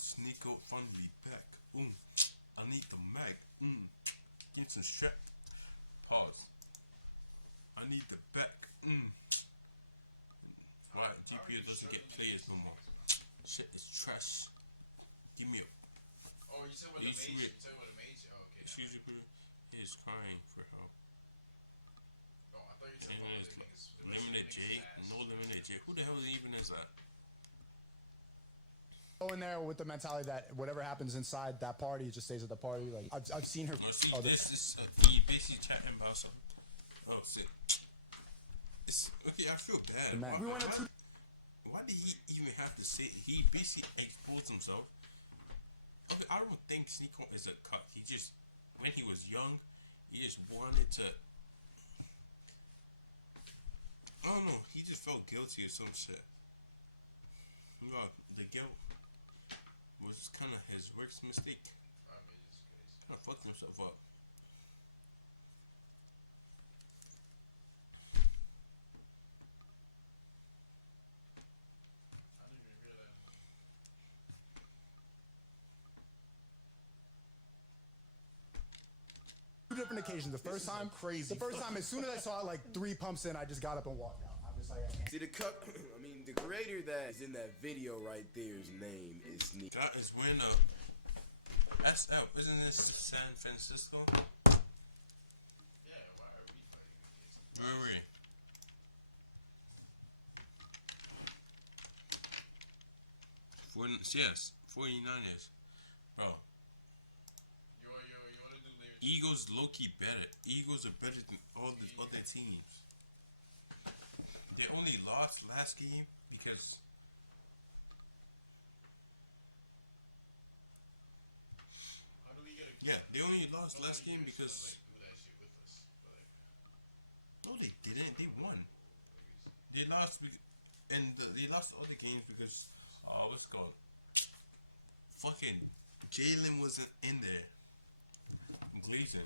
Sneako finally back. I need the mag. Get some strap. Pause. I need the back. Why GPU doesn't get players no more? Shit is trash. Give me a. Oh, you talking about the mage? You talking about the mage? Oh, okay. Excuse me. He is crying for help. Oh, I thought you were talking about the niggas. Lemonade J? No Lemonade J. Who the hell even is that? Go in there with the mentality that whatever happens inside that party, it just stays at the party. Like I've seen her. See, this is he basically chatting about something. Oh shit. It's okay. I feel bad. Why did he even have to say? He basically exposed himself. Okay, I don't think Sneako is a cut. He just, when he was young, he just wanted to. I don't know. He just felt guilty or some shit. You know, the guilt was kind of his worst mistake. Kind of fucked himself up. Two different occasions. The first time, crazy. The first time, as soon as I saw it, like 3 pumps in, I just got up and walked out. I'm just like, see the cut. I mean, the creator that is in that video right there's name is Sneako. That is when that's that. Isn't this San Francisco? Yeah. Why are we fighting against? Where are we? Yes, 49ers, bro. You want to do lyrics? Eagles low-key better. Eagles are better than all the other teams. They only lost last game because How do we get a they only lost last game because do that shit with us? no, they didn't. They won. They lost and they lost all the games because what's it called? Fucking Jalen wasn't in there. Glazing.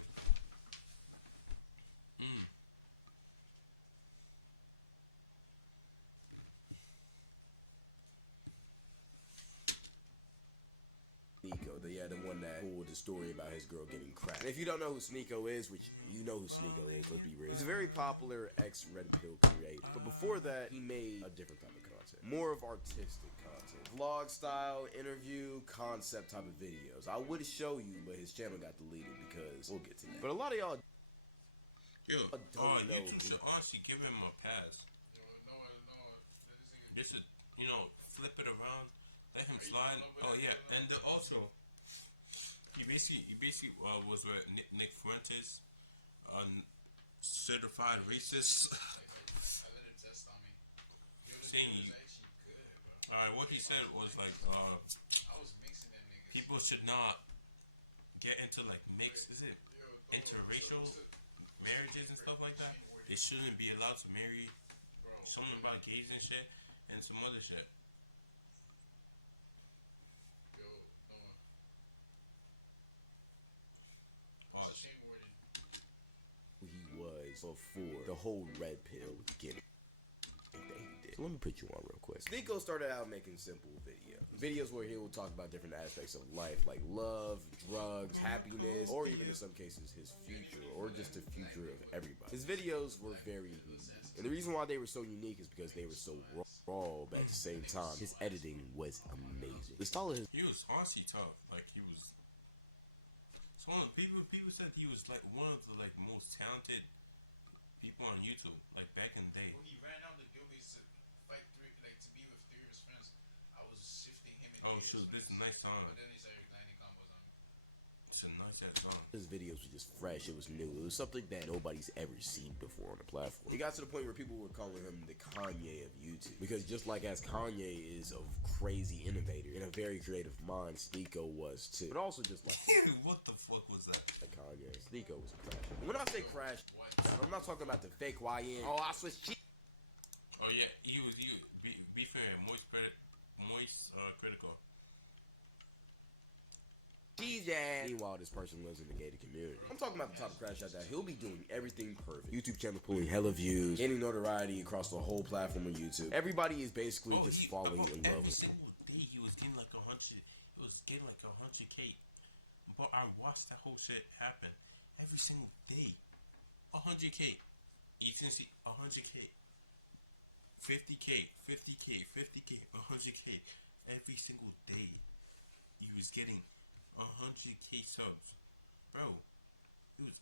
Sneako, the one that told the story about his girl getting cracked. And if you don't know who Sneako is, which you know who Sneako is, let's be real. He's a very popular ex-Red Pill creator. But before that, he made a different type of content. More of artistic content. Vlog style, interview, concept type of videos. I would show you, but his channel got deleted because we'll get to that. But a lot of y'all don't know. You should honestly give him a pass. No. This is, flip it around. Let him slide. Oh yeah, and also he basically was with Nick Fuentes, certified racist. I let him test on me. Saying, alright, what he said was like, I was mixing them niggas. people should not get into like mixed, interracial marriages and stuff like that. They shouldn't be allowed to marry someone about gays and shit and some other shit. He was before the whole red pill beginning that he did. So let me put you on real quick. Sneako started out making simple videos where he will talk about different aspects of life, like love, drugs, happiness, or even in some cases his future, or just the future of everybody. His videos were very unique, and the reason why they were so unique is because they were so raw, but at the same time his editing was amazing. The style of his, he was honestly tough. Like he was. So people said he was like one of the like most talented people on YouTube, like back in the day. When he ran out the Gilbys to fight to be with 3 of his friends, I was shifting him. Oh shoot, this is a nice song. But then he started landing combos on me. It's a nice ass song. His videos were just fresh. It was new. It was something that nobody's ever seen before on the platform. He got to the point where people were calling him the Kanye of YouTube, because just like as Kanye is a crazy innovator and a very creative mind, Sneako was too. But also just like what the fuck was that? Like Kanye, Sneako was a crash. When I say crash, I'm not talking about the fake YN. Oh, I switched cheeks. Oh yeah, he beefing Moist Critical. Meanwhile, this person lives in the gated community. I'm talking about the type of crash out that he'll be doing everything perfect. YouTube channel pulling hella views, gaining notoriety across the whole platform of YouTube. Everybody is basically just falling in love with him. Every single day he was getting like 100. It was getting like 100K. But I watched that whole shit happen every single day. 100K. You can see 100K. 50K, 50K, 50K, 100K. Every single day, he was getting 100K subs. Bro, it was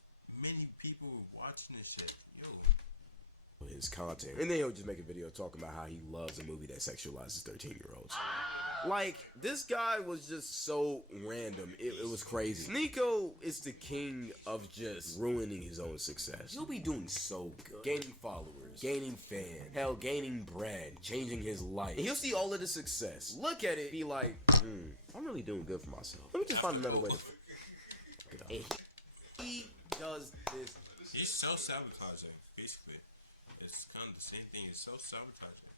many people were watching this shit. Yo. His content. And then he'll just make a video talking about how he loves a movie that sexualizes 13-year-olds. Like, this guy was just so random. It was crazy. Sneako is the king of just ruining his own success. He'll be doing so good. Gaining followers, gaining fans, hell, gaining bread, changing his life. And he'll see all of the success. Look at it, be like, I'm really doing good for myself. Let me just find another way to fuck it up. And he does this. He's self-sabotaging, basically. It's kind of the same thing. It's self-sabotaging.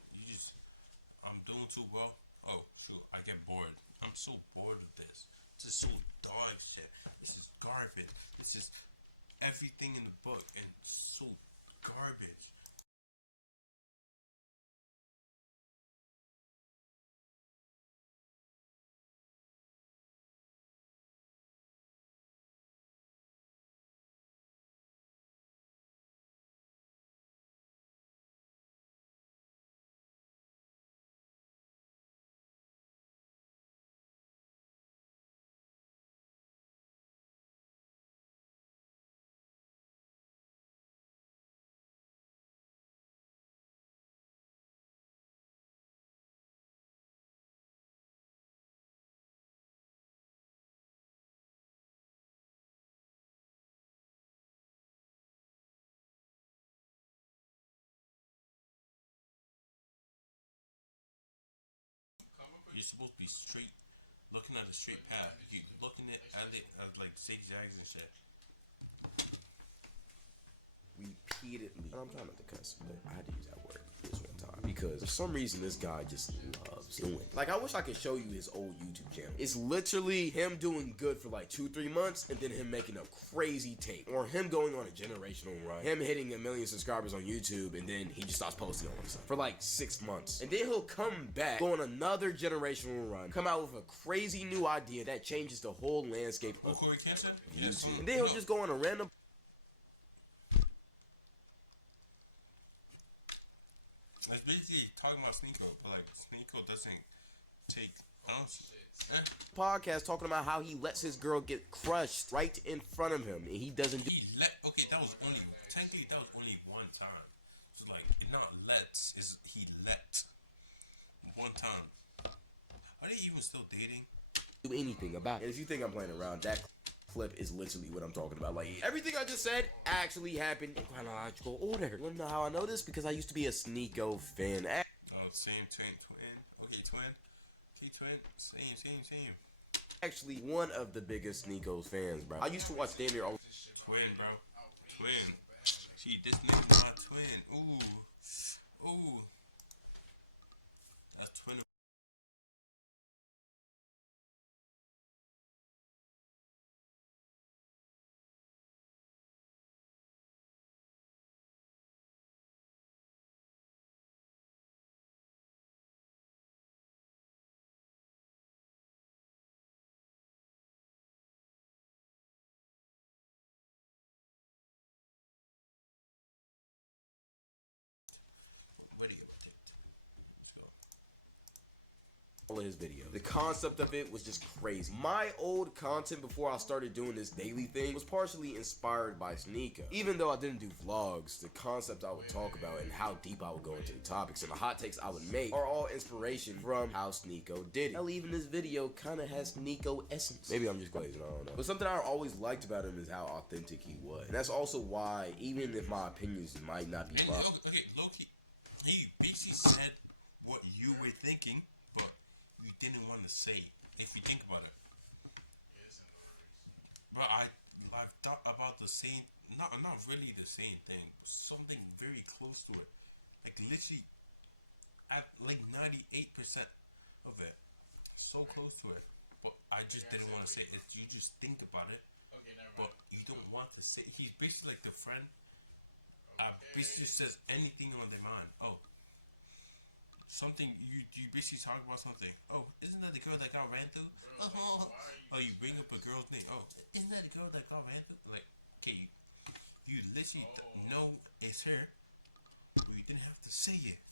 I'm doing too well. Oh, shoot, I get bored. I'm so bored of this. This is so dog shit. This is garbage. This is everything in the book and so garbage. You're supposed to be straight, looking at a straight path. You're looking at it as like zigzags and shit. Repeatedly. And I'm trying not to cuss, but I had to use that word this one time because for some reason this guy just loves doing it. Like, I wish I could show you his old YouTube channel. It's literally him doing good for like 2-3 months and then him making a crazy tape, or him going on a generational run, him hitting 1 million subscribers on YouTube, and then he just starts posting on himself for like 6 months, and then he'll come back, go on another generational run, come out with a crazy new idea that changes the whole landscape of YouTube, and then he'll just go on a random. It's basically talking about Sneako, but like Sneako doesn't take podcast talking about how he lets his girl get crushed right in front of him, and he doesn't do. Okay, that was only technically that was only one time. So like, not lets is he let one time. Are they even still dating? Do anything about it. And if you think I'm playing around, that clip is literally what I'm talking about. Like, everything I just said actually happened in chronological order. You wanna know how I know this? Because I used to be a Sneako fan. Oh, same twin. Okay, twin. Okay, twin. Same. Actually, one of the biggest Sneako's fans, bro. I used to watch damn near all. Twin, bro. Twin. Gee, this nigga's not twin. Ooh. That's twin. All of his videos. The concept of it was just crazy. My old content before I started doing this daily thing was partially inspired by Sneako. Even though I didn't do vlogs, the concept I would talk about and how deep I would go into the topics and the hot takes I would make are all inspiration from how Sneako did it. Hell, even this video kind of has Sneako essence. Maybe I'm just glazing, I don't know. But something I always liked about him is how authentic he was. And that's also why, even if my opinions might not be wrong. Okay, low-key, he basically said what you were thinking, but you didn't want to say, if you think about it. But I've thought about the same, not really the same thing, but something very close to it. Like literally, at like 98% of it. So close to it. But I just didn't want to say it. You just think about it, but you don't want to say. He's basically like the friend. Basically says anything on their mind. Oh, something you basically talk about something. Oh, isn't that the girl that got ran through? Oh, you bring up a girl's name. Oh, isn't that the girl that got ran through? Like, okay, you literally know it's her, but you didn't have to say it.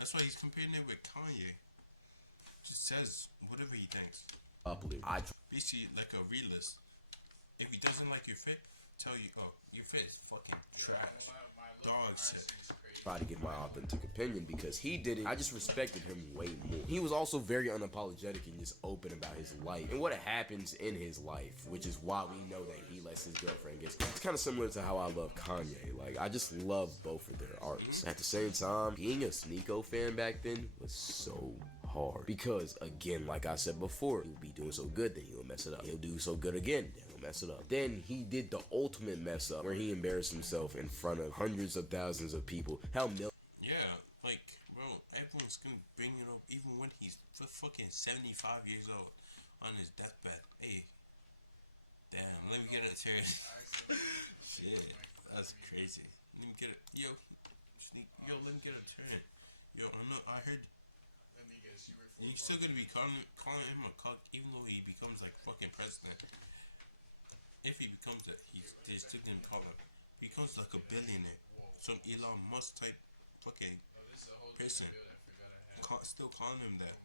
That's why he's comparing it with Kanye. Just says whatever he thinks. Basically, like a realist. If he doesn't like your fit, tell you, oh, your fit is fucking trash. Dog shit. Try to get my authentic opinion because he did it. I just respected him way more. He was also very unapologetic and just open about his life and what happens in his life, which is why we know that he lets his girlfriend get. It's kind of similar to how I love Kanye. Like, I just love both of their arts. At the same time, being a Sneako fan back then was so hard because, again, like I said before, he'll be doing so good, then he'll mess it up. He'll do so good again, then he'll mess it up. Then he did the ultimate mess up where he embarrassed himself in front of hundreds of thousands of people. Hell, yeah, like, bro, everyone's gonna bring it up even when he's fucking 75 years old on his deathbed. Hey, damn, let me get a tear. Shit, that's crazy. Let me get it. Yo, let me get a turn. Yo, I heard. You're still gonna be calling him a cuck, even though he becomes like fucking president. If he becomes it, they're still gonna call him. He becomes like a billionaire, some Elon Musk type fucking person. Still calling him that.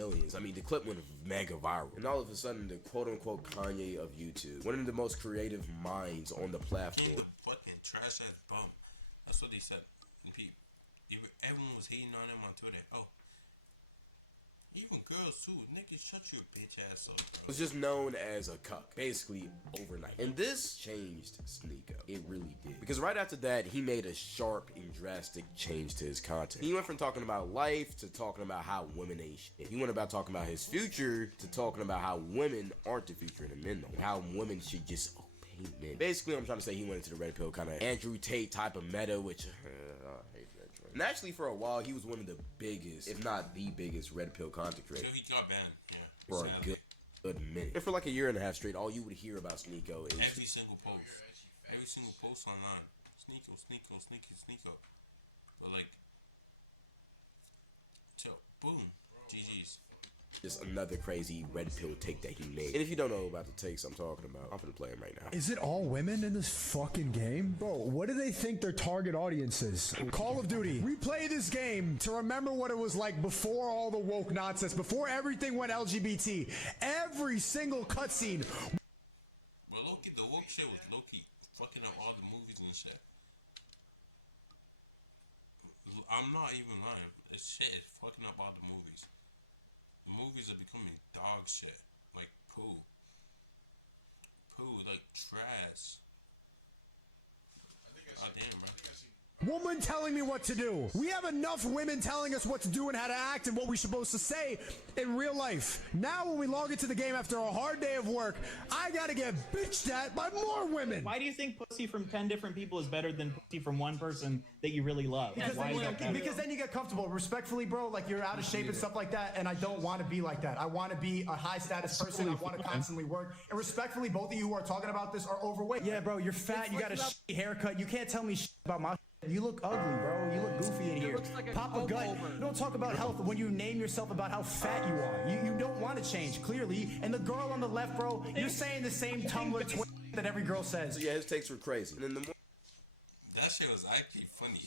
Millions. I mean, the clip went mega viral, and all of a sudden, the quote-unquote Kanye of YouTube, one of the most creative minds on the platform, the fucking trash ass bum. That's what they said. Everyone was hating on him on Twitter. Oh, even girls too. Nigga, shut your bitch ass up, bro. Was just known as a cuck, basically overnight. And this changed Sneako. It really did. Because right after that, he made a sharp and drastic change to his content. He went from talking about life to talking about how women ain't shit. He went about talking about his future to talking about how women aren't the future and the men though. How women should just obey men. Basically, I'm trying to say he went into the red pill kind of Andrew Tate type of meta, which I hate that joint. And actually, for a while, he was one of the biggest, if not the biggest, red pill content creator. So he got banned, yeah. For a good minute. And for like a year and a half straight, all you would hear about Sneako is every single post online, Sneako. But like, so boom, GG's. Just another crazy red pill take that he made. And if you don't know about the takes I'm talking about, I'm gonna play him right now. Is it all women in this fucking game? Bro, what do they think their target audience is? Call of Duty. We play this game to remember what it was like before all the woke nonsense, before everything went LGBT. Every single cutscene. Well, Loki, the woke shit was Loki fucking up all the movies and shit. I'm not even lying. This shit is fucking up all the movies. Movies are becoming dog shit, like poo, like trash. God damn, bro. Woman telling me what to do. We have enough women telling us what to do and how to act and what we're supposed to say in real life. Now when we log into the game after a hard day of work, I gotta get bitched at by more women. Why do you think pussy from 10 different people is better than pussy from one person that you really love? Because, Why is that better? because then you get comfortable. Respectfully, bro, like you're out of shape and stuff like that, and I don't want to be like that. I want to be a high status person. I want to constantly work. And respectfully, both of you who are talking about this are overweight. Yeah, bro, you're fat. You got a shitty haircut. You can't tell me shit about my. You look ugly, bro. You look goofy in here. Like Pop a gut. You don't talk about health when you name yourself about how fat you are. You don't want to change, clearly. And the girl on the left, bro, you're saying the same Tumblr tweet that every girl says. So yeah, his takes were crazy. And then the more that shit was actually funny.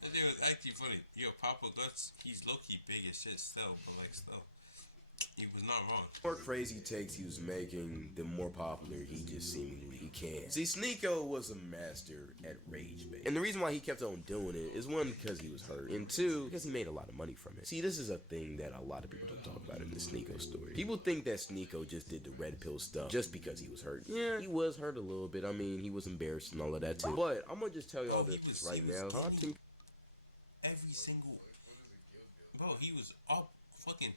That shit was actually funny. Yo, Papa Guts, he's low-key big as shit still, but like still. He was not wrong. The more crazy takes he was making, the more popular he just seemingly became. See, Sneako was a master at rage bait. And the reason why he kept on doing it is one, because he was hurt, and two, because he made a lot of money from it. See, this is a thing that a lot of people don't talk about in the Sneako story. People think that Sneako just did the red pill stuff just because he was hurt. Yeah, he was hurt a little bit. I mean, he was embarrassed and all of that too. But I'm gonna just tell y'all this right now. Every single... Bro, he was up fucking...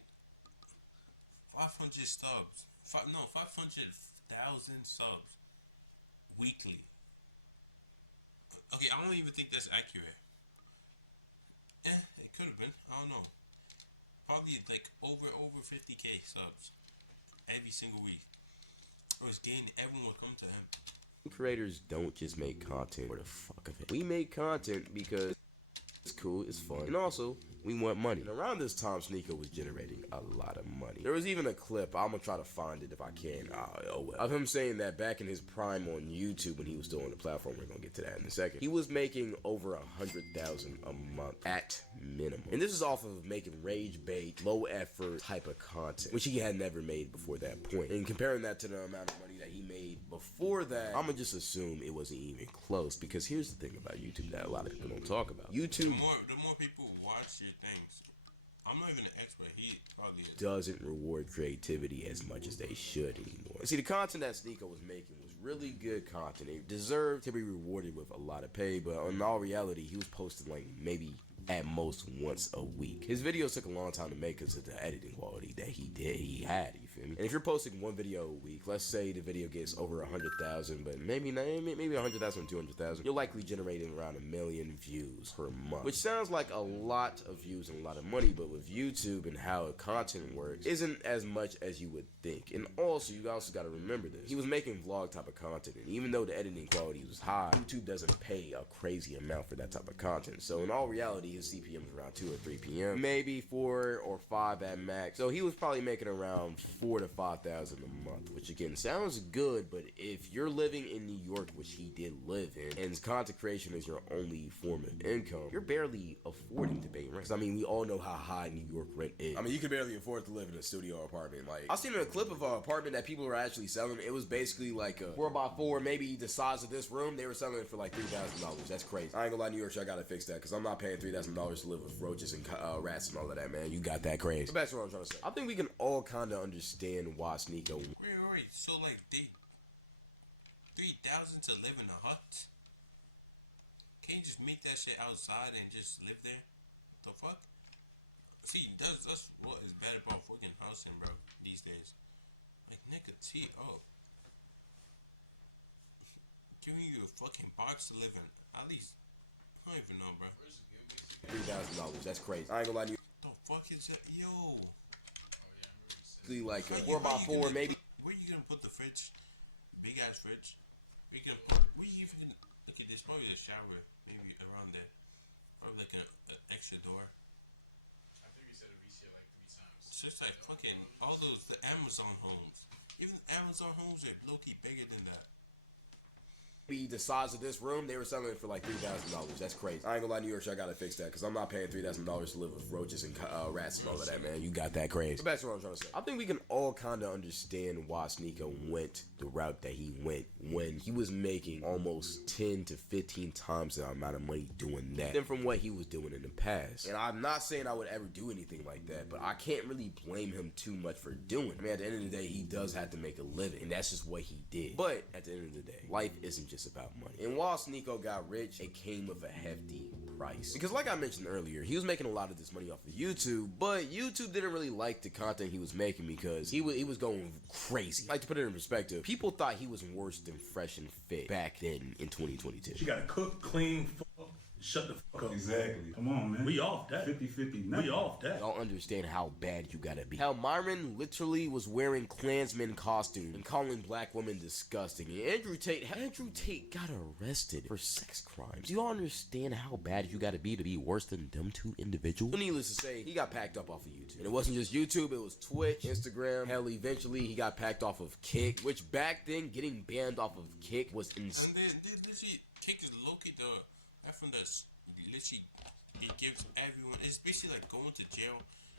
500 subs. 500,000 subs weekly. Okay, I don't even think that's accurate. It could have been. I don't know. Probably like over 50k subs every single week. It was gaining. Everyone would come to him. Creators don't just make content for the fuck of it. We make content because cool, it's fun, and also we want money. And around this time, Sneako was generating a lot of money. There was even a clip, I'm gonna try to find it if I can, of him saying that back in his prime on YouTube when he was still on the platform, we're gonna get to that in a second, he was making over 100,000 a month at minimum. And this is off of making rage bait, low effort type of content, which he had never made before that point. And comparing that to the amount of money that he made before that, I'm gonna just assume it wasn't even close, because here's the thing about YouTube that a lot of people don't talk about. YouTube, the more people watch your things, I'm not even an expert, he probably is, doesn't reward creativity as much as they should anymore. See, the content that Sneako was making was really good content. It deserved to be rewarded with a lot of pay, but in all reality, he was posting like maybe at most once a week. His videos took a long time to make because of the editing quality that he had, you feel me? And if you're posting one video a week, let's say the video gets over 100,000, but maybe 100,000 or 200,000, you're likely generating around 1 million views per month, which sounds like a lot of views and a lot of money, but with YouTube and how content works, isn't as much as you would think. And also, you also got to remember this. He was making vlog type of content, and even though the editing quality was high, YouTube doesn't pay a crazy amount for that type of content. So in all reality, his CPM is around 2 or 3 p.m., maybe 4 or 5 at max. So he was probably making around 4,000 to 5,000 a month, which again sounds good, but if you're living in New York, which he did live in, and content creation is your only form of income, you're barely affording to pay rent. I mean, we all know how high New York rent is. I mean, you can barely afford to live in a studio apartment. Like, I seen a clip of an apartment that people were actually selling. It was basically like a 4x4, maybe the size of this room. They were selling it for like $3,000. That's crazy. I ain't gonna lie, New York, I gotta fix that, because I'm not paying $3,000 to live with roaches and rats and all of that, man. You got that crazy. But that's what I'm trying to say. I think we can all kind of understand why Sneako. Wait. So like they 3,000 to live in a hut? Can't you just make that shit outside and just live there? The fuck? See, that's what is bad about fucking housing, bro, these days. Like, nigga, giving you a fucking box to live in. At least, I don't even know, bro. $3,000. That's crazy. I ain't gonna lie to you. The fuck is that? Yo. Like a 4x4, maybe. Where you gonna put the fridge? Big ass fridge. Where you even gonna look at this? Probably the shower, maybe around there. Probably like an extra door. I think we said it reached here like 3 times. So it's like fucking all the Amazon homes. Even Amazon homes are low-key bigger than that. Be the size of this room, they were selling it for like $3,000. That's crazy. I ain't gonna lie, New York, I gotta fix that, because I'm not paying $3,000 to live with roaches and rats and all of that, man. You got that crazy. But that's what I'm trying to say. I think we can all kind of understand why Sneako went the route that he went when he was making almost 10 to 15 times the amount of money doing that than from what he was doing in the past. And I'm not saying I would ever do anything like that, but I can't really blame him too much for doing it. I mean, at the end of the day, he does have to make a living, and that's just what he did. But at the end of the day, life isn't just about money. And while Sneako got rich, it came with a hefty price. Because like I mentioned earlier, he was making a lot of this money off of YouTube, but YouTube didn't really like the content he was making because he was going crazy. Like, to put it in perspective, people thought he was worse than Fresh and Fit back then in 2022. She gotta cook, clean, shut the fuck up. Exactly. Come on, man. We off that. 50-50. We off that. Y'all understand how bad you gotta be. How Myron literally was wearing Klansman costume and calling black women disgusting. And Andrew Tate got arrested for sex crimes. Do y'all understand how bad you gotta be worse than them two individuals? So needless to say, he got packed up off of YouTube. And it wasn't just YouTube, it was Twitch, Instagram. Hell, eventually he got packed off of Kick, which back then, getting banned off of Kick was insane. And then literally, Kick is low-key from this, literally, it gives everyone, it's basically like going to jail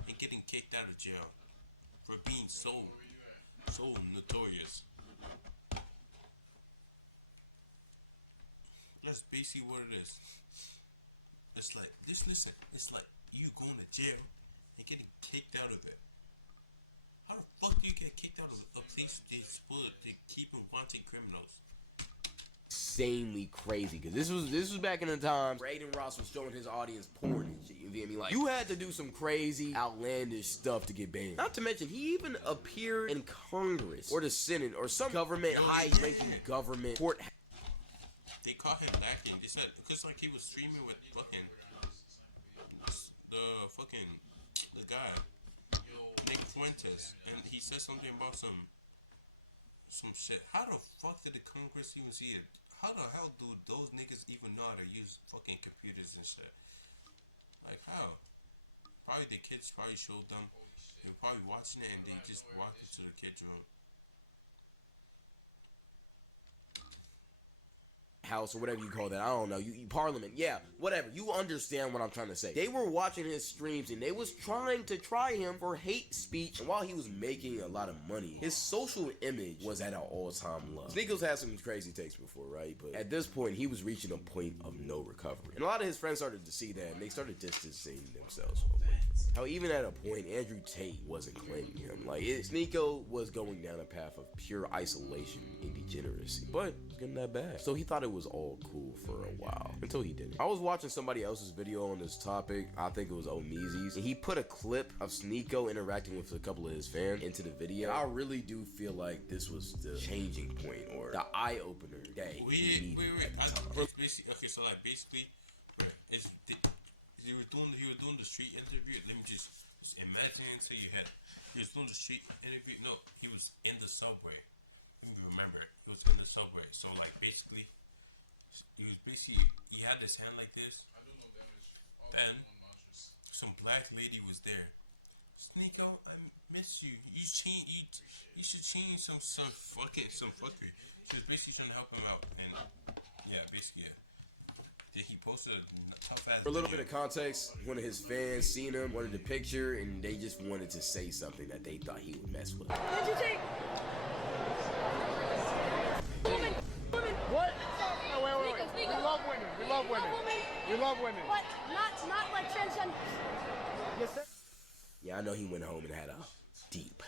and getting kicked out of jail for being so notorious. That's basically what it is. It's like, listen, it's like you going to jail and getting kicked out of it. How the fuck do you get kicked out of a place that's supposed to keep wanting criminals? Insanely crazy, because this was back in the time where Aiden Ross was showing his audience porn and shit. You feel me? Like, you had to do some crazy, outlandish stuff to get banned. Not to mention, he even appeared in Congress or the Senate or some government, high-ranking government court. They caught him lacking. They said, because like he was streaming with the guy, Nick Fuentes, and he said something about some shit. How the fuck did the Congress even see it? How the hell do those niggas even know how to use fucking computers and shit? Like how? Probably the kids probably showed them. They were probably watching it and they just walked into the kids' room. House or whatever you call that. I don't know. You Parliament. Yeah, whatever. You understand what I'm trying to say. They were watching his streams and they was trying to try him for hate speech. And while he was making a lot of money, his social image was at an all-time low. Sneako's had some crazy takes before, right? But at this point, he was reaching a point of no recovery. And a lot of his friends started to see that and they started distancing themselves away from him. How even at a point, Andrew Tate wasn't claiming him. Like, Sneako was going down a path of pure isolation and degeneracy. But it's getting that bad. So he thought it was all cool for a while until he didn't. I was watching somebody else's video on this topic. I think it was Omeezy's, and he put a clip of Sneako interacting with a couple of his fans into the video. I really do feel like this was the changing point or the eye opener that he needed at the time. Basically, okay, so like basically, it's he was doing the street interview. Let me just imagine it into your head. He was doing the street interview. No, he was in the subway. Let me remember. He was in the subway. So like basically. He had his hand like this. Then some black lady was there. Sneako, I miss you. You should change some fuckery. She was basically trying to help him out, and yeah, basically. Yeah. Then he posted a tough ass. For a little bit of context, one of his fans seen him, wanted a picture, and they just wanted to say something that they thought he would mess with. What did you say? What? No, wait. We love women. We love women. We love women. But not like transgender. Yes, sir. Yeah, I know he went home and had a deep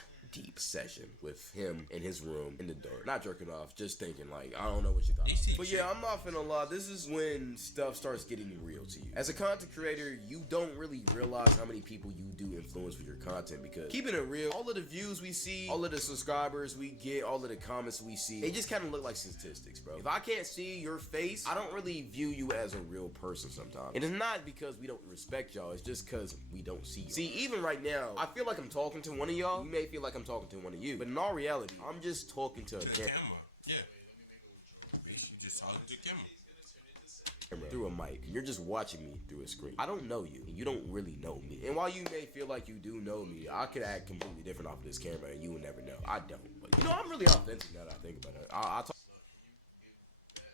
session with him in his room in the dark. Not jerking off, just thinking like, I don't know what you thought. But yeah, I'm not finna lie, this is when stuff starts getting real to you. As a content creator, you don't really realize how many people you do influence with your content, because keeping it real, all of the views we see, all of the subscribers we get, all of the comments we see, they just kind of look like statistics, bro. If I can't see your face, I don't really view you as a real person sometimes. And it's not because we don't respect y'all, it's just because we don't see you. See, even right now, I feel like I'm talking to one of y'all. You may feel like I'm talking to one of you, but in all reality, I'm just talking to a camera. Yeah. You just talking to the camera. Through a mic. You're just watching me through a screen. I don't know you, and you don't really know me. And while you may feel like you do know me, I could act completely different off of this camera, and you would never know. I don't. But you know, I'm really authentic now that I think about it. I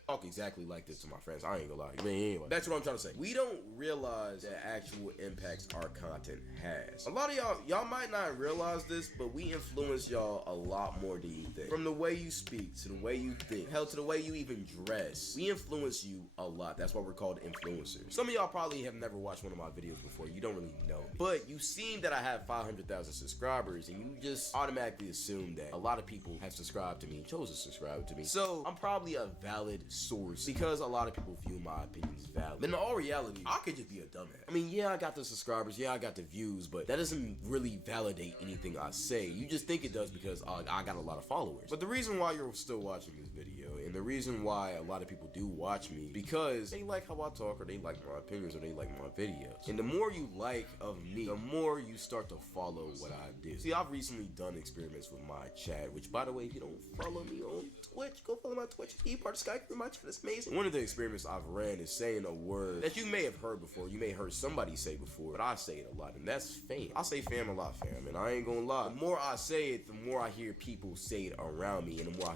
talk exactly like this to my friends. I ain't gonna lie. I mean, anyway, that's what I'm trying to say. We don't realize the actual impacts our content has. A lot of y'all might not realize this, but we influence y'all a lot more than you think. From the way you speak, to the way you think, hell, to the way you even dress. We influence you a lot. That's why we're called influencers. Some of y'all probably have never watched one of my videos before. You don't really know me. But you seen that I have 500,000 subscribers, and you just automatically assume that a lot of people have subscribed to me, chose to subscribe to me. So I'm probably a valid source because a lot of people view my opinions valid. But in all reality, I could just be a dumbass. I mean, yeah, I got the subscribers, yeah, I got the views, but that doesn't really validate anything I say. You just think it does because I got a lot of followers. But the reason why you're still watching this video, and the reason why a lot of people do watch me, because they like how I talk, or they like my opinions, or they like my videos. And the more you like of me, the more you start to follow what I do. See, I've recently done experiments with my chat, which, by the way, if you don't follow me on Twitch, go follow my Twitch. Be part of Sky Crew. My chat is amazing. One of the experiments I've ran is saying a word that you may have heard before, you may have heard somebody say before, but I say it a lot, and that's fam. I say fam a lot, fam, and I ain't gonna lie. The more I say it, the more I hear people say it around me, and the more I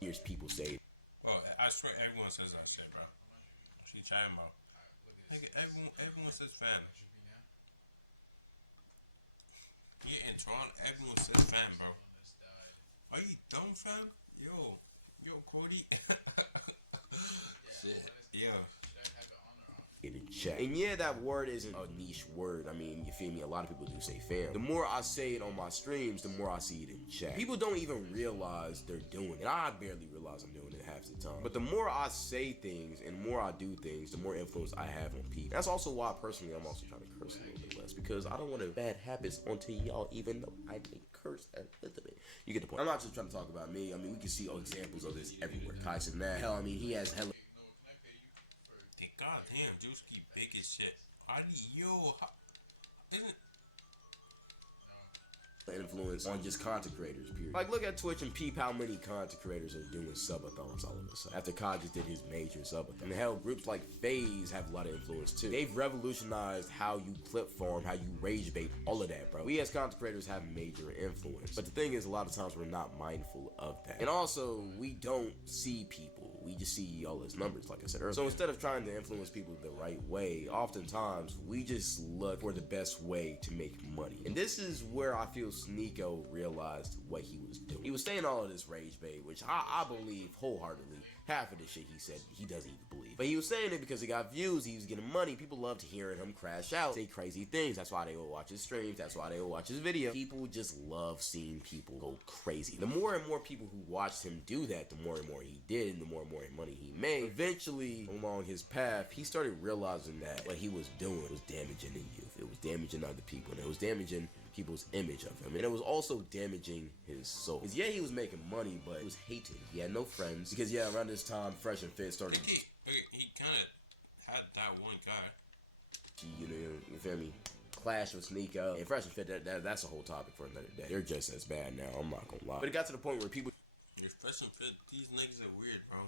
hear people say it. Well, I swear everyone says that shit, bro. What you chatting about? Everyone says fam. Yeah, in Toronto, everyone says fam, bro. Are you dumb, fam? Yo, Cody. Shit, yo. In the chat. And yeah, that word isn't a niche word. I mean, you feel me? A lot of people do say fam. The more I say it on my streams, the more I see it in chat. People don't even realize they're doing it. I barely realize I'm doing it half the time. But the more I say things and the more I do things, the more influence I have on people. That's also why, personally, I'm also trying to curse a little bit less, because I don't want bad habits onto y'all, even though I may curse a little bit. You get the point. I'm not just trying to talk about me. I mean, we can see examples of this everywhere. Tyson Nash. Hell, I mean, he has hella. God damn, Drewski big as shit. Isn't influence on just content creators, period. Like, look at Twitch and peep how many content creators are doing subathons all of a sudden. After Kai just did his major subathon. And hell, groups like FaZe have a lot of influence too. They've revolutionized how you clip farm, how you rage bait, all of that, bro. We as content creators have major influence. But the thing is, a lot of times we're not mindful of that. And also, we don't see people. We just see all those numbers, like I said earlier. So instead of trying to influence people the right way, oftentimes we just look for the best way to make money. And this is where I feel Sneako realized what he was doing. He was saying all of this rage bait, which I believe wholeheartedly. Half of the shit he said, he doesn't even believe. But he was saying it because he got views, he was getting money. People loved hearing him crash out, say crazy things. That's why they will watch his streams. That's why they will watch his video. People just love seeing people go crazy. The more and more people who watched him do that, the more and more he did, and the more money he made. Eventually, along his path, he started realizing that what he was doing was damaging the youth. It was damaging other people, and it was damaging people's image of him, and it was also damaging his soul. Because yeah, he was making money, but he was hated. He had no friends. Because yeah, around this time, Fresh and Fit started. He kind of had that one guy. You know, you feel me? Clash with Sneako and Fresh and Fit. That's a whole topic for another day. They're just as bad now. I'm not gonna lie. But it got to the point where people. Fresh and Fit, these niggas are weird, bro.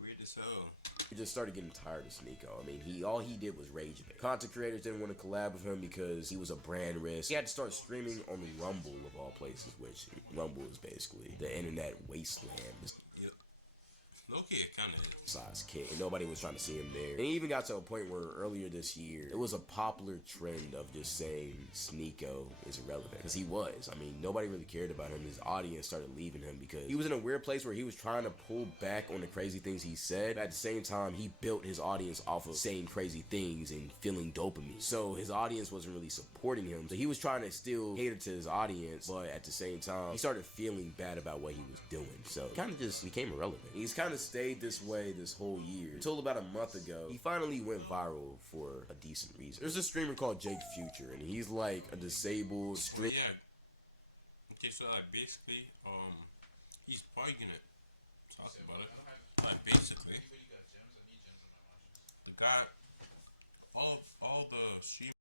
Weird as hell. We just started getting tired of Sneako. I mean, all he did was rage bait. Content creators didn't want to collab with him because he was a brand risk. He had to start streaming on Rumble of all places, which Rumble is basically the internet wasteland. Yep. Low-key, it kind of is. Size kid, and nobody was trying to see him there. And it even got to a point where earlier this year, it was a popular trend of just saying Sneako is irrelevant. Because he was. I mean, nobody really cared about him. His audience started leaving him because he was in a weird place where he was trying to pull back on the crazy things he said. But at the same time, he built his audience off of saying crazy things and feeling dopamine. So his audience wasn't really supporting him. So he was trying to still cater to his audience, but at the same time, he started feeling bad about what he was doing. So he kind of just became irrelevant. He's kind of stayed this way this whole year until about a month ago he finally went viral for a decent reason. There's a streamer called Jake Future, and he's like a disabled streamer. Yeah. Okay, so like basically, he's probably gonna talk about it. Like basically, the guy, all the streamers.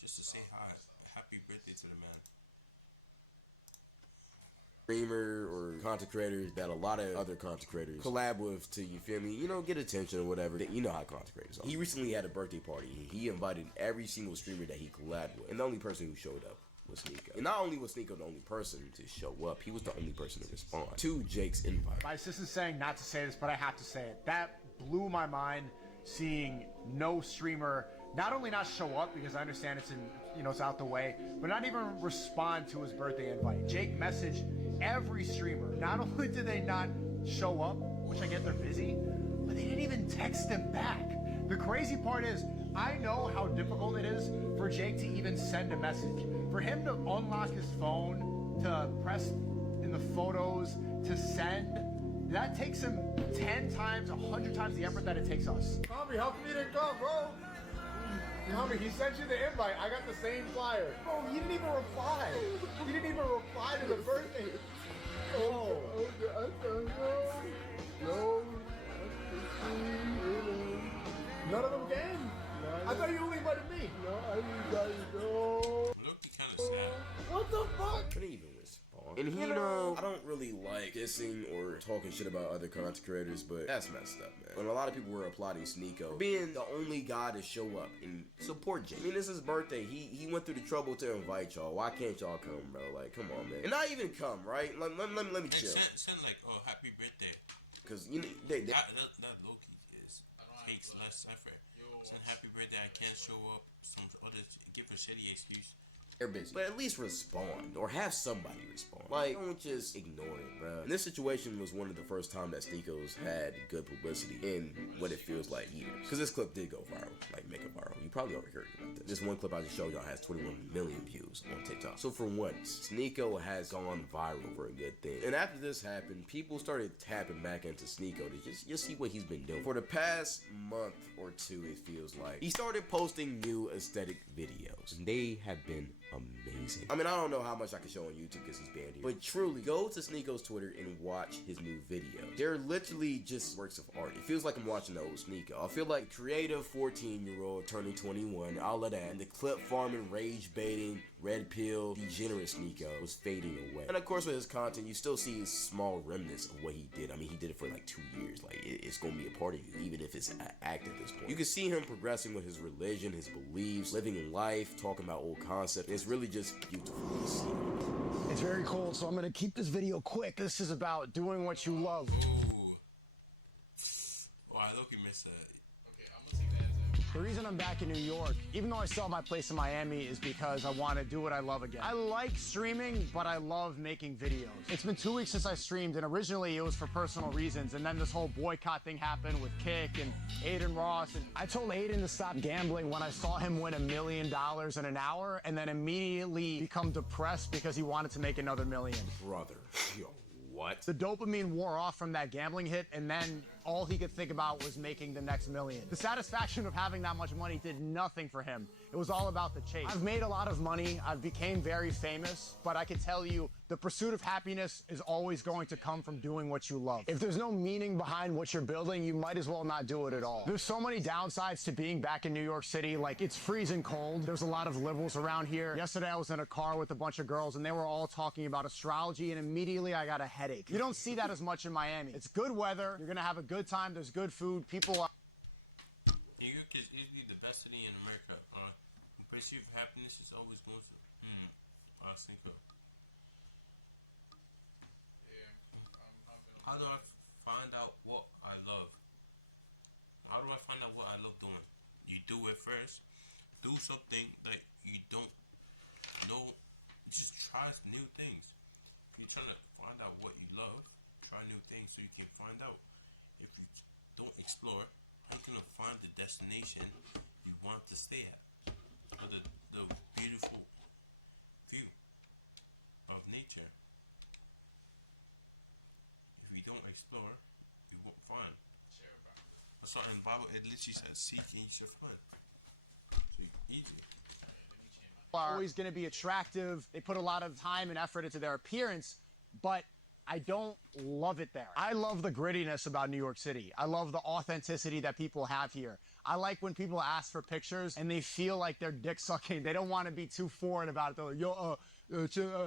Just to say hi, happy birthday to the man. Streamer or content creators that a lot of other content creators collab with to, you feel me, you know, get attention or whatever. You know how content creators are. He recently had a birthday party. He invited every single streamer that he collabed with, and the only person who showed up was Sneako. And not only was Sneako the only person to show up, he was the only person to respond to Jake's invite. My assistant's saying not to say this, but I have to say it. That blew my mind, seeing no streamer not only not show up, because I understand it's in, you know, it's out the way, but not even respond to his birthday invite. Jake messaged every streamer. Not only did they not show up, which I get they're busy, but they didn't even text him back. The crazy part is, I know how difficult it is for Jake to even send a message. For him to unlock his phone, to press in the photos, to send, that takes him 10 times, 100 times the effort that it takes us. Tommy, how come you didn't come, bro? Tommy, he sent you the invite. I got the same flyer. Bro, you didn't even reply. You didn't even reply to the birthday. Oh. No. None of them came. I thought you only invited me. No, I didn't invite you. Looked kind of sad. What the fuck? Couldn't even respond. on. And you know, I don't really like dissing or talking shit about other content creators, but that's messed up, man. When a lot of people were applauding Sneako being the only guy to show up and support Jay. I mean, this is his birthday. He went through the trouble to invite y'all. Why can't y'all come, bro? Like, come on, man. And not even come, right? Let me chill. Send like, oh, happy birthday. Because, you know, that low-key takes less effort. Send happy birthday, I can't show up. Some other, give a shitty excuse. They're busy. But at least respond, or have somebody respond. Like, don't just ignore it, bro. And this situation was one of the first time that Sneako's had good publicity in what it feels like years. Because this clip did go viral, like make it viral. You probably already heard about this. This one clip I just showed y'all has 21 million views on TikTok. So for once, Sneako has gone viral for a good thing. And after this happened, people started tapping back into Sneako to just see what he's been doing. For the past month or two, it feels like, he started posting new aesthetic videos. And they have been amazing. I mean, I don't know how much I can show on YouTube because he's banned here. But truly, go to Sneako's Twitter and watch his new videos. They're literally just works of art. It feels like I'm watching the old Sneako. I feel like creative 14-year-old turning 21, all of that, and the clip farming, rage baiting, red pill, degenerate Sneako was fading away. And of course, with his content, you still see small remnants of what he did. I mean, he did it for like 2 years. Like, it's gonna be a part of you, even if it's an act at this point. You can see him progressing with his religion, his beliefs, living life, talking about old concepts. It's really just beautiful to see. It's very cold, so I'm gonna keep this video quick. This is about doing what you love. Ooh. Oh, I look, you missed that. Okay, I'm gonna take that as The reason I'm back in New York, even though I still have my place in Miami, is because I want to do what I love again. I like streaming, but I love making videos. It's been 2 weeks since I streamed, and originally it was for personal reasons, and then this whole boycott thing happened with Kick and Aiden Ross, and I told Aiden to stop gambling when I saw him win $1 million in an hour, and then immediately become depressed because he wanted to make another million. Brother, yo, what? The dopamine wore off from that gambling hit, and then all he could think about was making the next million. The satisfaction of having that much money did nothing for him. It was all about the chase. I've made a lot of money, I've became very famous, but I can tell you, the pursuit of happiness is always going to come from doing what you love. If there's no meaning behind what you're building, you might as well not do it at all. There's so many downsides to being back in New York City, like it's freezing cold. There's a lot of liberals around here. Yesterday I was in a car with a bunch of girls and they were all talking about astrology, and immediately I got a headache. You don't see that as much in Miami. It's good weather, you're gonna have a good time, there's good food, people are... New York is easily the best city in America. Pursuit of happiness is always going to. I think so. How do I find out what I love? How do I find out what I love doing? You do it first. Do something that you don't know. Just try new things. If you're trying to find out what you love, try new things so you can find out. If you don't explore, how you gonna find the destination you want to stay at? Or the beautiful view of nature. If you don't explore, you won't find. I saw in the Bible, it literally says, seek and you shall find. So easy. Are always going to be attractive. They put a lot of time and effort into their appearance, but I don't love it there. I love the grittiness about New York City. I love the authenticity that people have here. I like when people ask for pictures and they feel like they're dick sucking. They don't want to be too foreign about it. They're like, yo,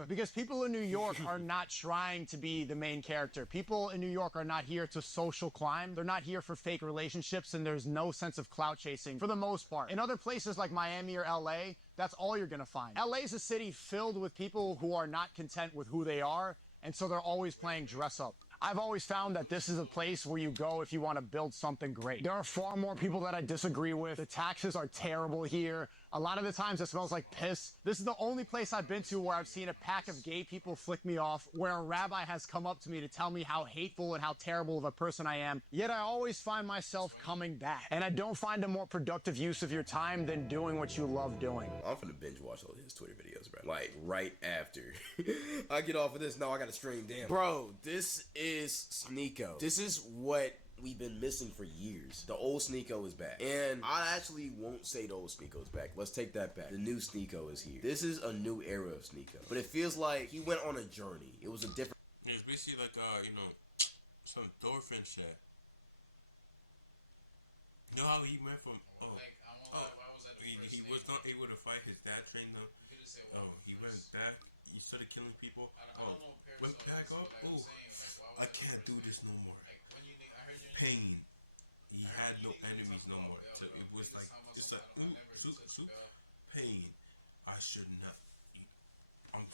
because people in New York are not trying to be the main character. People in New York are not here to social climb. They're not here for fake relationships, and there's no sense of clout chasing for the most part. In other places like Miami or LA, that's all you're gonna find. LA is a city filled with people who are not content with who they are, and so they're always playing dress up. I've always found that this is a place where you go if you want to build something great. There are far more people that I disagree with. The taxes are terrible here. A lot of the times it smells like piss. This is the only place I've been to where I've seen a pack of gay people flick me off, where a rabbi has come up to me to tell me how hateful and how terrible of a person I am. Yet I always find myself coming back. And I don't find a more productive use of your time than doing what you love doing. I'm finna binge watch all his Twitter videos, bro. Like, right after I get off of this, now I gotta stream, damn. Bro, this is Sneako. This is what we've been missing for years. The old Sneako is back. And I actually won't say the old Sneako is back. Let's take that back. The new Sneako is here. This is a new era of Sneako. But it feels like he went on a journey. It was a different... It's basically like, some dolphin shit. You know how he went from... he would have fight his dad trained him. He went back. he started killing people. I don't know Went back up. Oh, I can't do this no more. Pain. He had no enemies no more. So it was like it's like soup, pain. I should not. I'm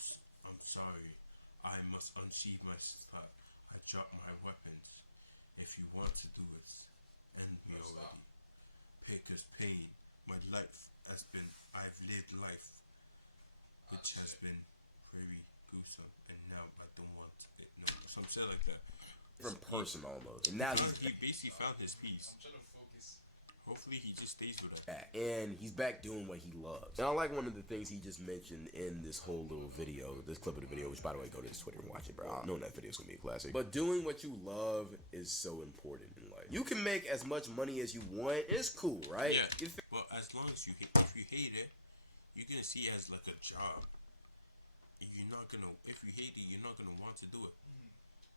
sorry. I must unsheathe my sword. I drop my weapons. If you want to do it, end me already. Because pain. My life has been. I've lived life, which has been very gruesome, and now I don't want it no more. Some shit like that. From person almost. And now He basically found his peace. Hopefully he just stays with us. back. And he's back doing what he loves. And I like one of the things he just mentioned in this whole little video, this clip of the video, which by the way, go to his Twitter and watch it, bro. I know that video's gonna be a classic. But doing what you love is so important in life. You can make as much money as you want. It's cool, right? Yeah. But as long as if you hate it, you're gonna see it as like a job. You're not gonna, if you hate it, you're not gonna want to do it.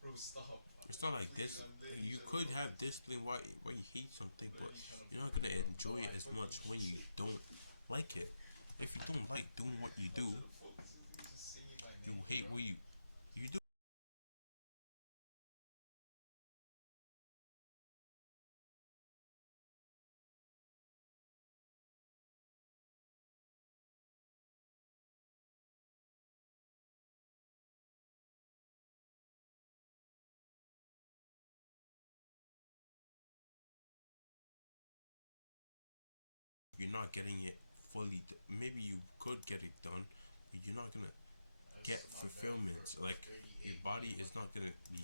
Bro, stop. It's not like this. You could have discipline why you hate something, but you're not gonna enjoy it as much when you don't like it. If you don't like doing what you do, you hate what you do. You're not getting it fully. Maybe you could get it done, but you're not gonna get fulfillment. Like your body is not gonna be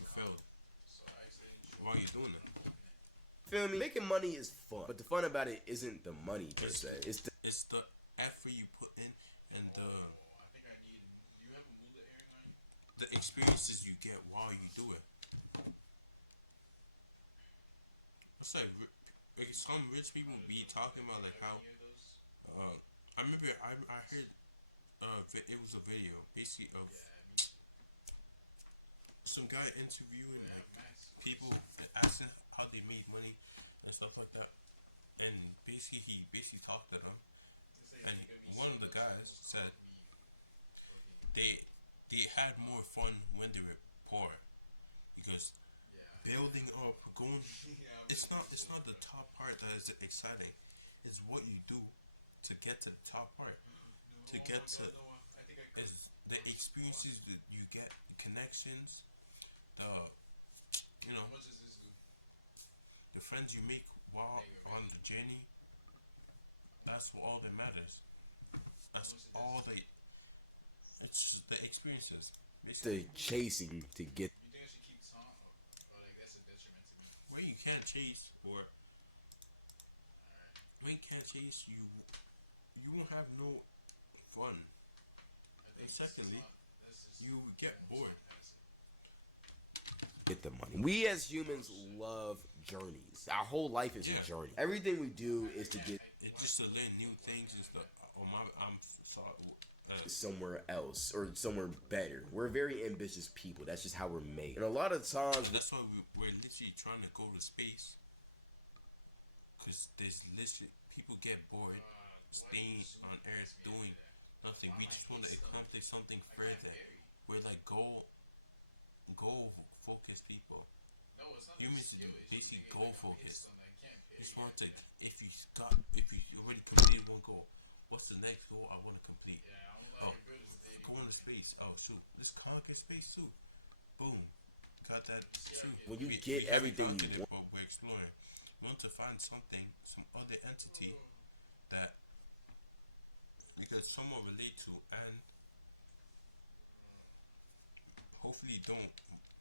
fulfilled while you're doing it. Feel me? Making money is fun, but the fun about it isn't the money per se. It's the effort you put in and the experiences you get while you do it. What's that? Some rich people be talking about like how. I remember I heard. It was a video basically of some guy interviewing like people asking how they made money and stuff like that, and he talked to them, and one of the guys said they had more fun when they were poor because building up, going, it's not the top part that is exciting. It's what you do to get to the top part, to get to is the experiences that you get, the connections, the friends you make while on the journey. That's all that matters. That's all they. It's the experiences. the chasing to get. When you can't chase, you won't have no fun. And secondly, you get bored. Get the money. We as humans love journeys. Our whole life is a journey. Everything we do is to get It's just to learn new things and stuff. I'm sorry. somewhere else or somewhere better. We're very ambitious people. That's just how we're made. And a lot of times, That's why we're literally trying to go to space. Because there's literally people get bored staying on Earth doing nothing. We just want to accomplish something further. We're like goal focused people. Humans are basically goal focused. Just want to if you already completed one goal, what's the next goal I want to complete? Oh, go into space. Oh shoot, let's conquer space too. Boom, got that too. when you get everything you want, But we're exploring. We want to find something, some other entity that we could somewhat relate to and hopefully don't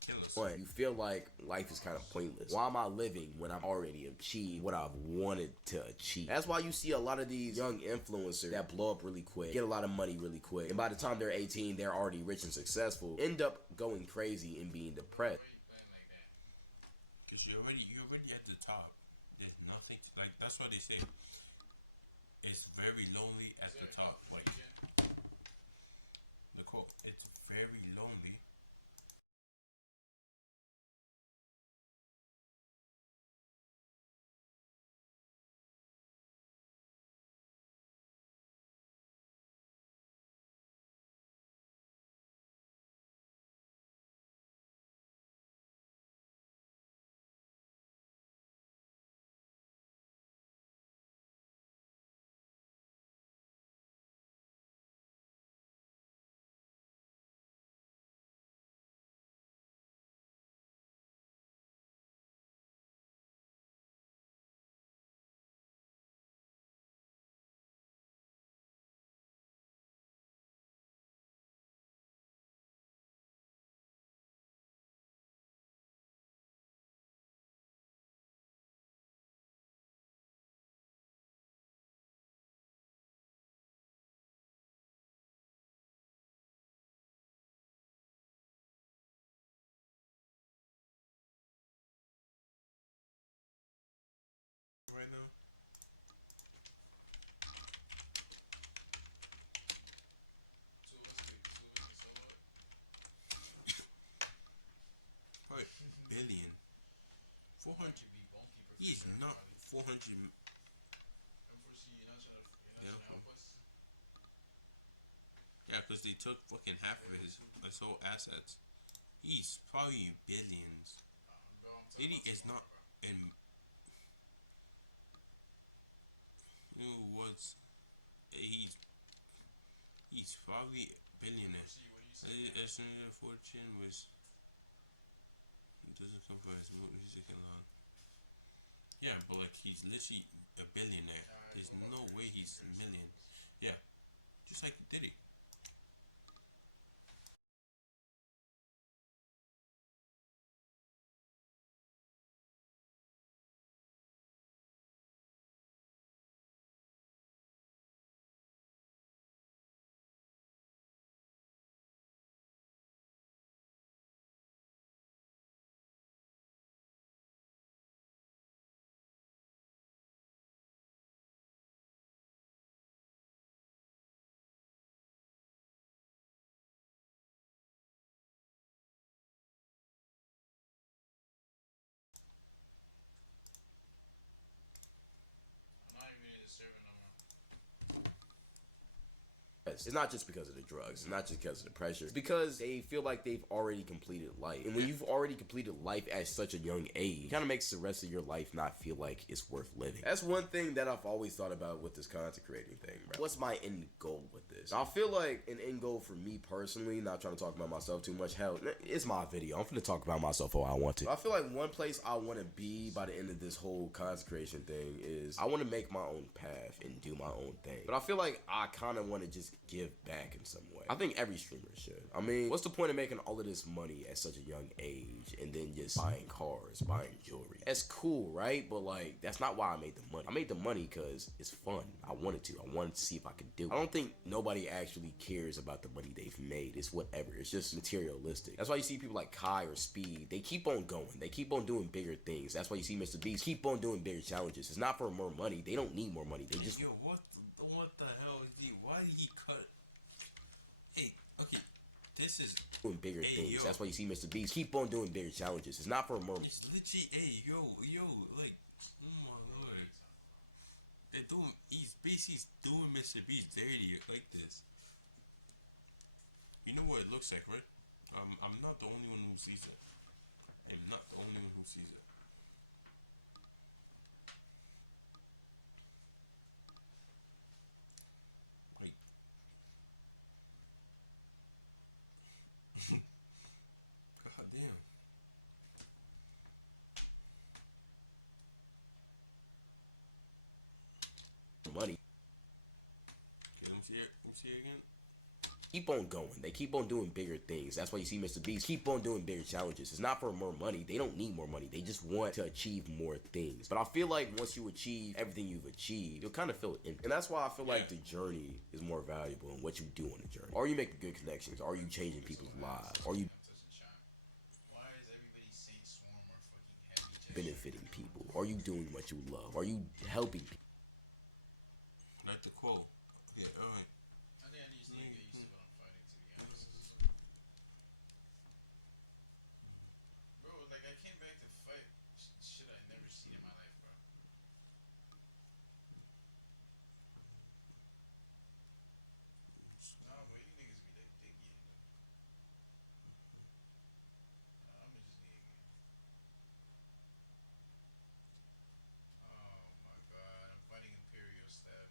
kill us. but you feel like life is kind of pointless. Why am I living when I've already achieved what I've wanted to achieve? That's why you see a lot of these young influencers that blow up really quick, get a lot of money really quick, and by the time they're 18, they're already rich and successful, end up going crazy and being depressed. Because you're already at the top. There's nothing like that's why they say it's very lonely at the top. Like the quote, it's very lonely 400. Unfortunately, you're not trying to Yeah, help us. yeah, because they took fucking half of his whole assets. He's probably billions. Bro, I'm talking Diddy about is not tomorrow, bro. in. You know what's? He's probably a billionaire. See, what do you say? Estimated fortune was. It doesn't come from his music alone. Yeah, but like he's literally a billionaire. There's no way he's millions. Yeah, just like Diddy. I'm not even in the server no more. It's not just because of the drugs. It's not just because of the pressure. It's because they feel like they've already completed life. And when you've already completed life at such a young age, it kind of makes the rest of your life not feel like it's worth living. That's one thing that I've always thought about with this content creating thing, bro. What's my end goal with this? I feel like an end goal for me personally, not trying to talk about myself too much. Hell, it's my video. I'm finna talk about myself all I want to. I feel like one place I want to be by the end of this whole content creation thing is I want to make my own path and do my own thing. But I feel like I kind of want to just give back in some way. I think every streamer should. I mean, what's the point of making all of this money at such a young age and then just buying cars, buying jewelry? That's cool, right? But like, that's not why I made the money. I made the money because it's fun. I wanted to. I wanted to see if I could do it. I don't think nobody actually cares about the money they've made. It's whatever. It's just materialistic. That's why you see people like Kai or Speed. They keep on going. They keep on doing bigger things. That's why you see Mr. Beast keep on doing bigger challenges. It's not for more money. They don't need more money. They just... Yo, what the hell is he? Why did he cut? Hey, okay, this is doing bigger things. Yo. That's why you see Mr. Beast keep on doing bigger challenges. It's not for more. It's literally, hey, yo, like, oh my lord. They're doing, he's basically doing Mr. Beast dirty like this. You know what it looks like, right? I'm not the only one who sees it. I'm not the only one who sees it. Like, god damn. Money. Okay, let me see it. Let me see it again. Keep on going. They keep on doing bigger things. That's why you see Mr. Beast keep on doing bigger challenges. It's not for more money. They don't need more money. They just want to achieve more things. But I feel like once you achieve everything you've achieved, you'll kind of feel empty. And that's why I feel like the journey is more valuable than what you do on the journey. Are you making good connections? Are you changing people's lives? Are you Why is everybody saying Swarm or fucking heavy? benefiting people? Are you doing what you love? Are you helping people? Like the quote. Okay, alright. I think I need to get used to what I'm fighting, to be honest. Bro, like I came back to fight shit I never seen in my life, bro. Nah, but you niggas be like dick eating though. I'ma just need it. Oh my god, I'm fighting Imperial Staff.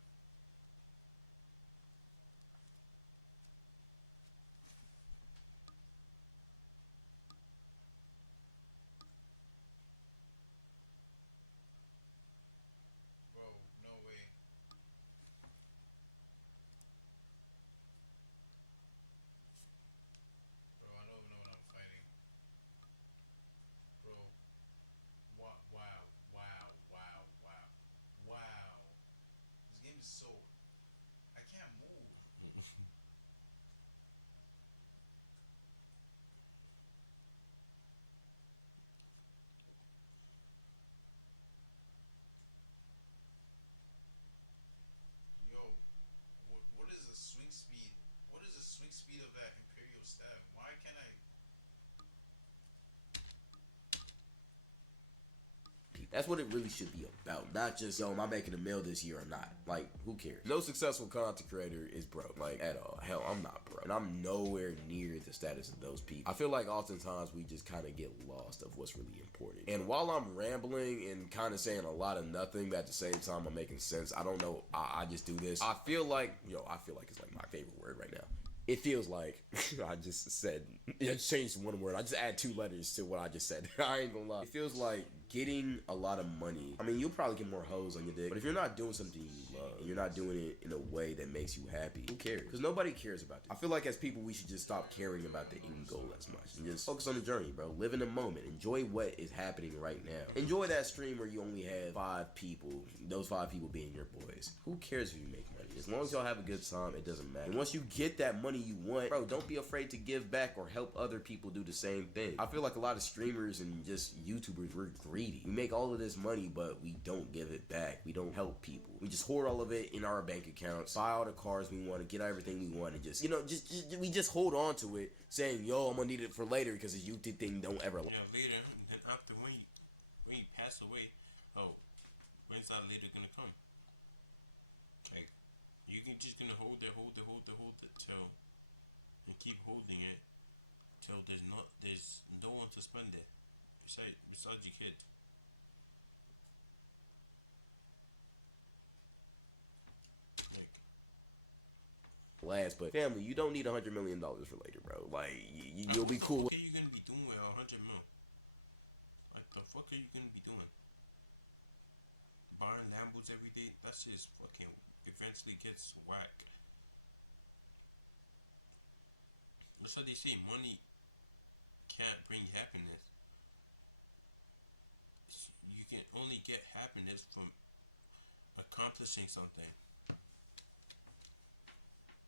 That's what it really should be about. Not just, yo, am I making a meal this year or not? Like, who cares? No successful content creator is broke, like, at all. Hell, I'm not broke. And I'm nowhere near the status of those people. I feel like oftentimes we just kind of get lost of what's really important. And while I'm rambling and kind of saying a lot of nothing, but at the same time I'm making sense, I don't know, I just do this. I feel like it's like my favorite word right now. It feels like I just said, I changed one word. I just add 2 letters to what I just said. I ain't gonna lie. It feels like getting a lot of money. I mean, you'll probably get more hoes on your dick, but if you're not doing something you love, and you're not doing it in a way that makes you happy, who cares? Because nobody cares about this. I feel like as people, we should just stop caring about the end goal as much and just focus on the journey, bro. Live in the moment. Enjoy what is happening right now. Enjoy that stream where you only have 5 people, those 5 people being your boys. Who cares if you make money? As long as y'all have a good time, it doesn't matter. And once you get that money you want, bro, don't be afraid to give back or help other people do the same thing. I feel like a lot of streamers and just YouTubers, we're greedy. We make all of this money, but we don't give it back. We don't help people. We just hoard all of it in our bank accounts, buy all the cars we want, to get everything we want, and just, we just hold on to it, saying, yo, I'm gonna need it for later, because the YouTube thing don't ever. Yeah, later, and after when you pass away, oh, when's that later gonna come? Like, you can just gonna hold it till, and keep holding it till there's no one to spend it besides your kid. Last, but family, you don't need $100 million for later, bro. Like, you'll be cool. What are you gonna be doing with 100 mil? Like, the fuck are you gonna be doing? Buying Lambos every day? That shit fucking eventually gets whack. That's what they say, money can't bring happiness. You can only get happiness from accomplishing something.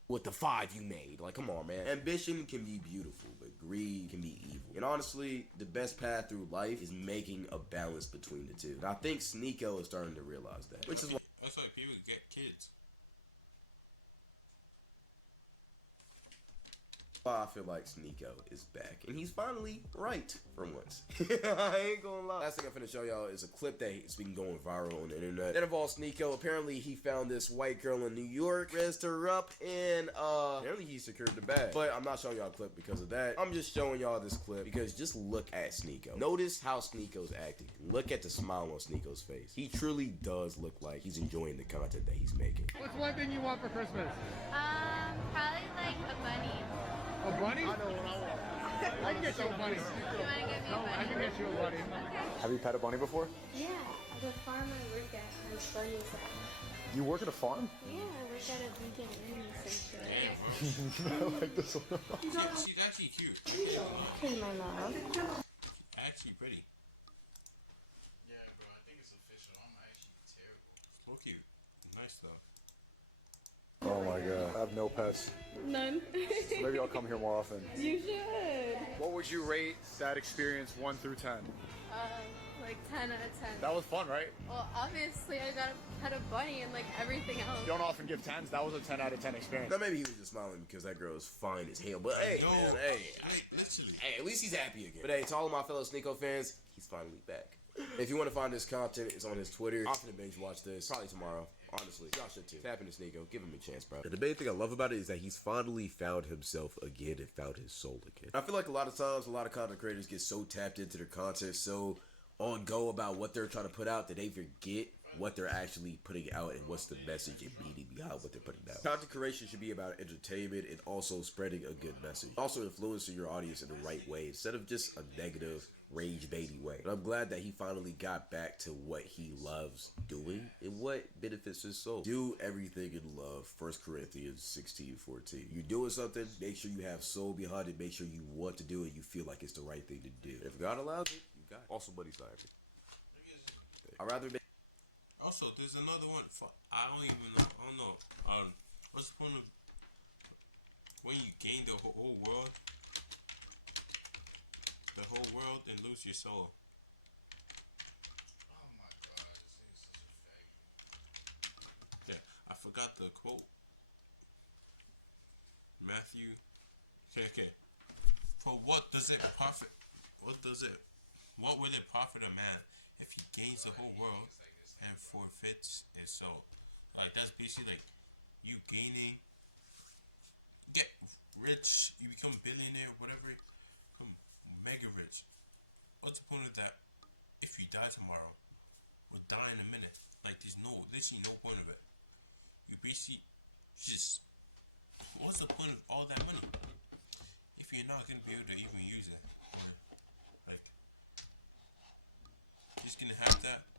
With the 5 you made. Like, come on, man. Ambition can be beautiful, but greed can be evil. And honestly, the best path through life is making a balance between the two. And I think Sneako is starting to realize that. Which is why that's why people get kids. I feel like Sneako is back. And he's finally right for once. I ain't gonna lie. Last thing I'm finna show y'all is a clip that's been going viral on the internet. That involves Sneako. Apparently, he found this white girl in New York, raised her up, and apparently he secured the bag. But I'm not showing y'all a clip because of that. I'm just showing y'all this clip because just look at Sneako. Notice how Sneako's acting. Look at the smile on Sneako's face. He truly does look like he's enjoying the content that he's making. What's one thing you want for Christmas? Probably like a bunny. A bunny? I know what I want. I can get you a bunny. You want to get me a bunny? I can get you a bunny. Okay. Have you pet a bunny before? Yeah, the farm I work at has bunnies at. You work at a farm? Yeah, I work at a vegan learning center. I like this one. She's actually cute. Okay, my love. Actually pretty. Yeah, bro, I think it's official. I'm actually terrible. So cute. Nice though. Oh my god. I have no pets. None. So maybe I'll come here more often. You should. What would you rate that experience 1 through 10? Like 10 out of 10. That was fun, right? Well, obviously I got a pet a bunny and like everything else. You don't often give 10s. That was a 10 out of 10 experience. Now maybe he was just smiling because that girl is fine as hell. But hey, No, man, hey. literally. Hey, at least he's happy again. But hey, to all of my fellow Sneako fans, he's finally back. If you want to find this content, it's on his Twitter. I'm finna binge watch this probably tomorrow. Honestly, y'all should too. Tap into Sneako, give him a chance, bro. The main thing I love about it is that he's finally found himself again and found his soul again. I feel like a lot of times, a lot of content creators get so tapped into their content, so on go about what they're trying to put out that they forget what they're actually putting out and what's the message and meaning behind what they're putting out. Content creation should be about entertainment and also spreading a good message. Also influencing your audience in the right way instead of just a negative, rage-baiting way. And I'm glad that he finally got back to what he loves doing and what benefits his soul. Do everything in love. 1 Corinthians 16:14. You're doing something, make sure you have soul behind it. Make sure you want to do it. You feel like it's the right thing to do. If God allows it, you got it. Also, buddy sniper. I'd rather make. Also, there's another one. I don't know. What's the point of when you gain the whole world? The whole world and lose your soul. Oh my god, this is such a fag. Yeah, I forgot the quote. Matthew. Okay. For what does it profit? What will it profit a man if he gains the whole world and forfeits his soul. Like, that's basically like you gaining, get rich, you become billionaire, whatever, become mega rich. What's the point of that if you die tomorrow? We'll die in a minute. Like, there's literally no point of it. You basically just, what's the point of all that money if you're not gonna be able to even use it? Like, you're just gonna have that